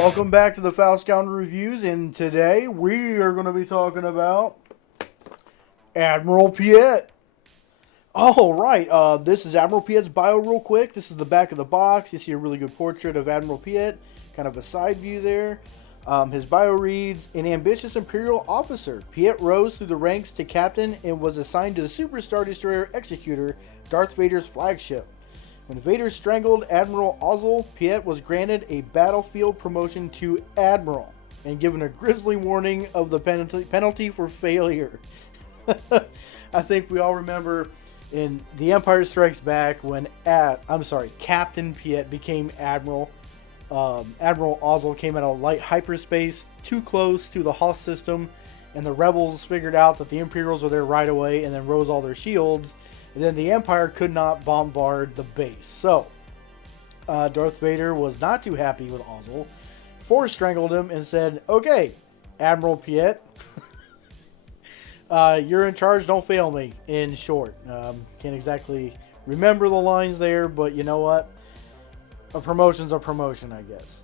Welcome back to the Foul Scoundrel Reviews, and today we are going to be talking about Admiral Piett. All right, this is Admiral Piett's bio real quick. This is the back of the box. You see a really good portrait of Admiral Piett, kind of a side view there. His bio reads, an ambitious Imperial officer, Piett rose through the ranks to captain and was assigned to the Super Star Destroyer Executor, Darth Vader's flagship. When Vader strangled Admiral Ozzel, Piett was granted a battlefield promotion to Admiral and given a grisly warning of the penalty for failure. I think we all remember in The Empire Strikes Back when Captain Piett became Admiral. Admiral Ozzel came out of light hyperspace too close to the Hoth system, and the rebels figured out that the Imperials were there right away and then rose all their shields. And then the Empire could not bombard the base. So, Darth Vader was not too happy with Ozzel, force strangled him, and said, okay, Admiral Piett, you're in charge, don't fail me, in short. Can't exactly remember the lines there, but you know what? A promotion's a promotion, I guess.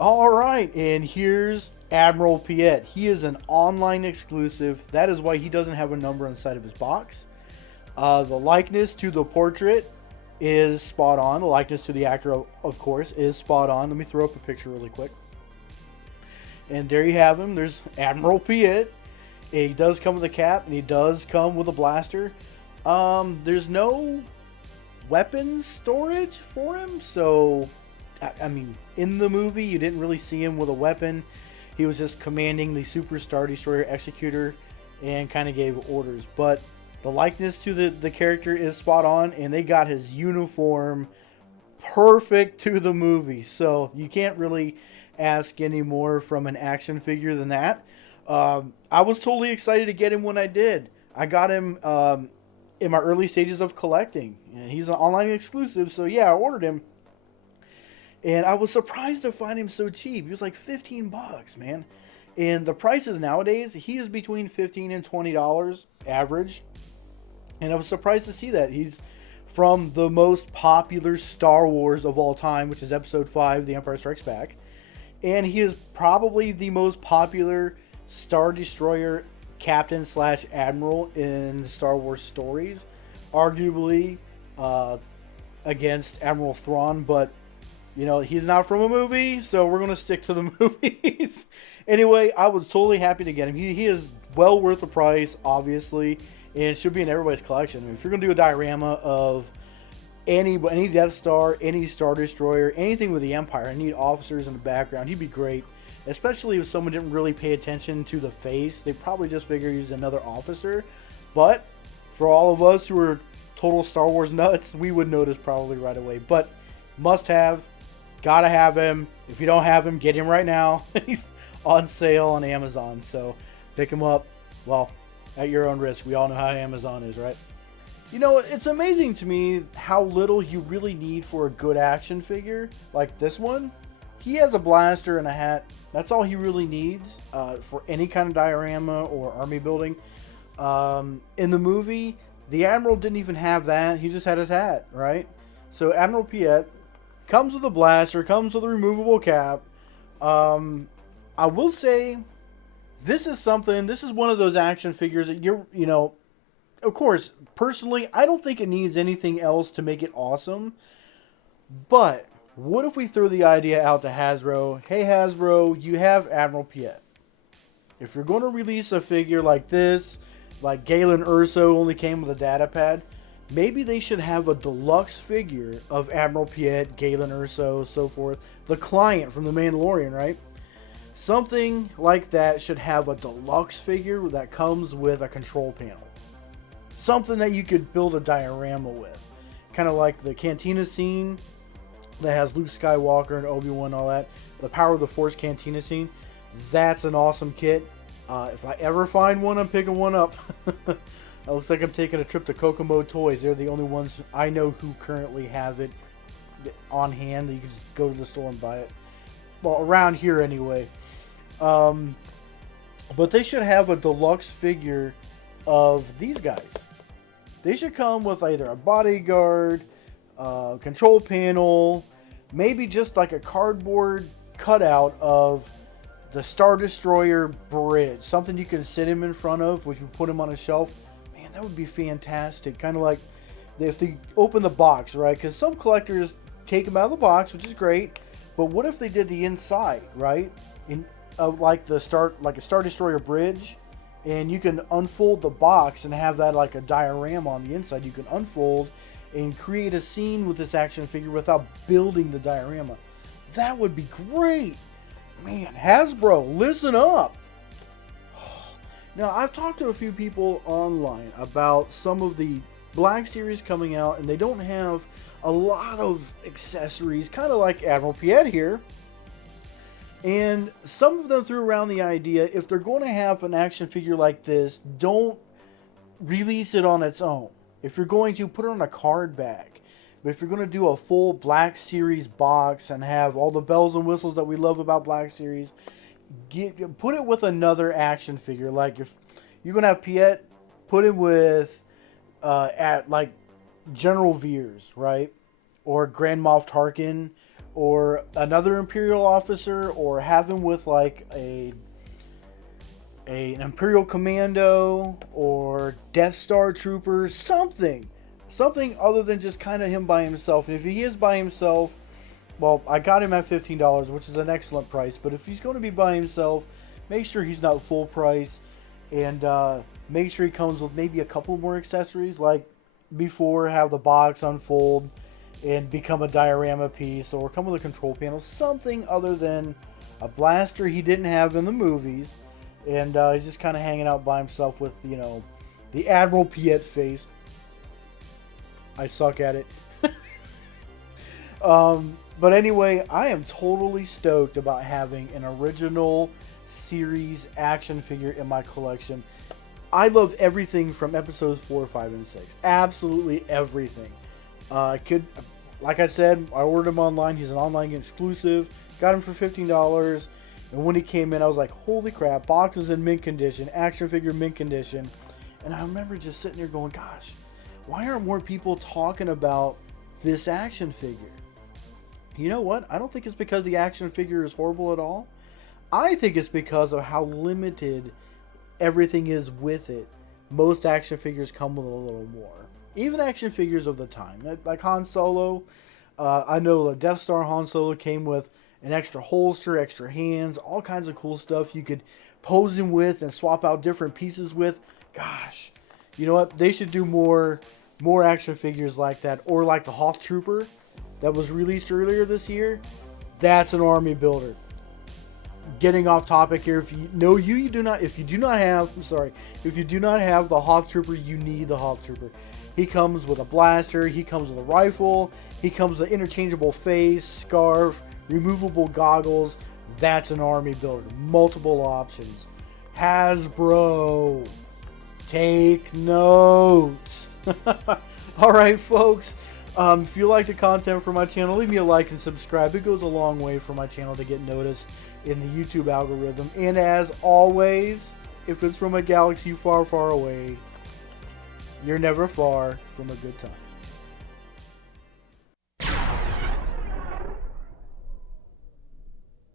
Alright, and here's Admiral Piett. He is an online exclusive. That is why he doesn't have a number on the side of his box. The likeness to the portrait is spot on. The likeness to the actor, of course, is spot on. Let me throw up a picture really quick. And there you have him. There's Admiral Piett. He does come with a cap, and he does come with a blaster. There's no weapons storage for him, so, I mean, in the movie, you didn't really see him with a weapon. He was just commanding the Super Star Destroyer Executor and kind of gave orders. But the likeness to the character is spot on, and they got his uniform perfect to the movie. So you can't really ask any more from an action figure than that. I was totally excited to get him when I did. I got him in my early stages of collecting, and he's an online exclusive, so yeah, I ordered him. And I was surprised to find him so cheap. He was like 15 bucks, man. And the prices nowadays, he is between $15 and $20 average. And I was surprised to see that. He's from the most popular Star Wars of all time, which is Episode 5, The Empire Strikes Back. And he is probably the most popular Star Destroyer captain / admiral in the Star Wars stories. Arguably against Admiral Thrawn, but you know, he's not from a movie, so we're going to stick to the movies. Anyway, I was totally happy to get him. He is well worth the price, obviously. And it should be in everybody's collection. I mean, if you're going to do a diorama of any Death Star, any Star Destroyer, anything with the Empire, I need officers in the background. He'd be great. Especially if someone didn't really pay attention to the face. They probably just figured he's another officer. But for all of us who are total Star Wars nuts, we would notice probably right away. But must have. Gotta have him. If you don't have him, get him right now. He's on sale on Amazon. So pick him up. Well, at your own risk. We all know how Amazon is, right? You know, it's amazing to me how little you really need for a good action figure like this one. He has a blaster and a hat. That's all he really needs for any kind of diorama or army building. In the movie, the Admiral didn't even have that. He just had his hat, right? So Admiral Piett comes with a blaster, comes with a removable cap. I will say, this is one of those action figures that you know, of course, personally, I don't think it needs anything else to make it awesome. But what if we throw the idea out to Hasbro? Hey Hasbro, you have Admiral Piett. If you're going to release a figure like this, like Galen Erso only came with a data pad, maybe they should have a deluxe figure of Admiral Piett, Galen Erso, so forth. The client from The Mandalorian, right? Something like that should have a deluxe figure that comes with a control panel. Something that you could build a diorama with. Kind of like the Cantina scene that has Luke Skywalker and Obi-Wan and all that. The Power of the Force Cantina scene. That's an awesome kit. If I ever find one, I'm picking one up. It looks like I'm taking a trip to Kokomo Toys. They're the only ones I know who currently have it on hand. You can just go to the store and buy it. Well, around here anyway. But they should have a deluxe figure of these guys. They should come with either a bodyguard, control panel, maybe just like a cardboard cutout of the Star Destroyer bridge, something you can sit him in front of, which you put him on a shelf. Man, that would be fantastic. Kind of like if they open the box, right? Because some collectors take them out of the box, which is great. But what if they did the inside, right? Like a Star Destroyer bridge, and you can unfold the box and have that like a diorama on the inside. You can unfold and create a scene with this action figure without building the diorama. That would be great. Man, Hasbro, listen up. Now, I've talked to a few people online about some of the Black Series coming out, and they don't have a lot of accessories, kind of like Admiral Piett here. And some of them threw around the idea, if they're going to have an action figure like this, don't release it on its own. If you're going to, put it on a card bag. But if you're going to do a full Black Series box and have all the bells and whistles that we love about Black Series, put it with another action figure. Like if you're going to have Piett, put him with at like General Veers, right? Or Grand Moff Tarkin, or another Imperial officer, or have him with like an Imperial Commando or Death Star Trooper, something other than just kind of him by himself. And if he is by himself, well, I got him at $15, which is an excellent price. But if he's going to be by himself, make sure he's not full price, and make sure he comes with maybe a couple more accessories, like before, have the box unfold and become a diorama piece, or come with a control panel, something other than a blaster he didn't have in the movies, and he's just kind of hanging out by himself with, you know, the Admiral Piett face. I suck at it. But anyway, I am totally stoked about having an original series action figure in my collection. I love everything from episodes 4, 5, and 6. Absolutely everything. Like I said, I ordered him online. He's an online exclusive. Got him for $15. And when he came in, I was like, holy crap, boxes in mint condition, action figure mint condition. And I remember just sitting there going, gosh, why aren't more people talking about this action figure? You know what? I don't think it's because the action figure is horrible at all. I think it's because of how limited everything is with it. Most action figures come with a little more. Even action figures of the time. Like Han Solo. I know the Death Star Han Solo came with an extra holster, extra hands, all kinds of cool stuff you could pose him with and swap out different pieces with. Gosh, you know what? They should do more action figures like that. Or like the Hoth Trooper that was released earlier this year. That's an army builder. Getting off topic here, if you do not have the Hoth Trooper, you need the Hoth Trooper. He comes with a blaster, he comes with a rifle, he comes with an interchangeable face, scarf, removable goggles. That's an army builder. Multiple options. Hasbro, take notes. Alright folks, if you like the content from my channel, leave me a like and subscribe. It goes a long way for my channel to get noticed in the YouTube algorithm. And as always, if it's from a galaxy far, far away, you're never far from a good time.